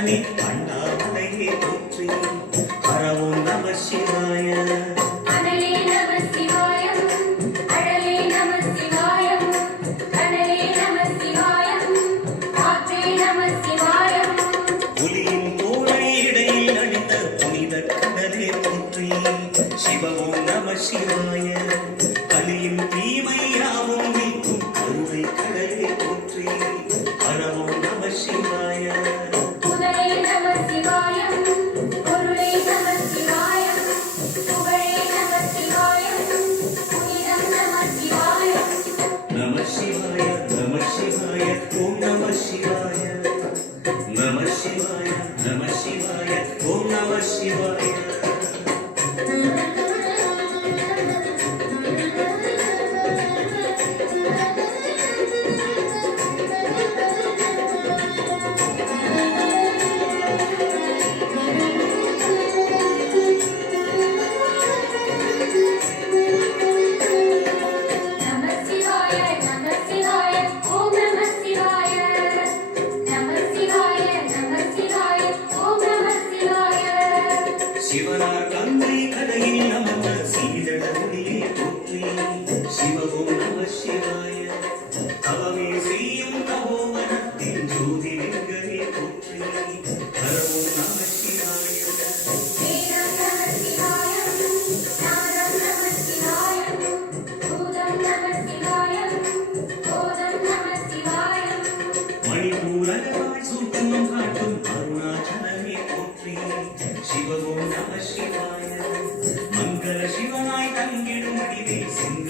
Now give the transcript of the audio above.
அருணாச்சலனே அண்ணாமலையே போற்றி ஹரவோம் நம சிவாய அனலே நம சிவாயம் அழலே நம சிவாயம் கனலே நம சிவாயம் காற்றே நம சிவாயம் புலியின் தோளை இடையில் அணிந்த புனித கடலே போற்றி சிவவோம் நம சிவாய கலியின் தீமையாவும் நீக்கும் கருணை கடலே போற்றி ஹரவோம் நம சிவாய முதலே நம சிவாயம் பொருளே நம சிவாயம் புகழே நம சிவாயம் புனிதம் நம சிவாயம் நம சிவாய நம சிவாய ஓம் நம சிவாய நம சிவாய நம சிவாய ஓம் நம சிவாய நம சிவாய ஓம் நம சிவாய நம சிவாய ஓம் நம சிவாய சிவனார் கங்கை கரையில் நமக சீதள ஒளியை போற்றி சிவவோம் நம சிவாய தவமே செய்யும் தபோவனத்தின் ஜோதி லிங்கமே போற்றி ஹரவோம் நம சிவாய வேதம் நம சிவாயம் நாதம் நம சிவாயம் பூதம் நம சிவாயம் போதம் நம சிவாயம் மணிபூரகமாய் சூட்சுமம் காட்டும் அருணாச்சலமே போற்றி சிவவோம் நம சிவாய மங்கள சிவனாய் தங்கிடும் வடிவே சிங்க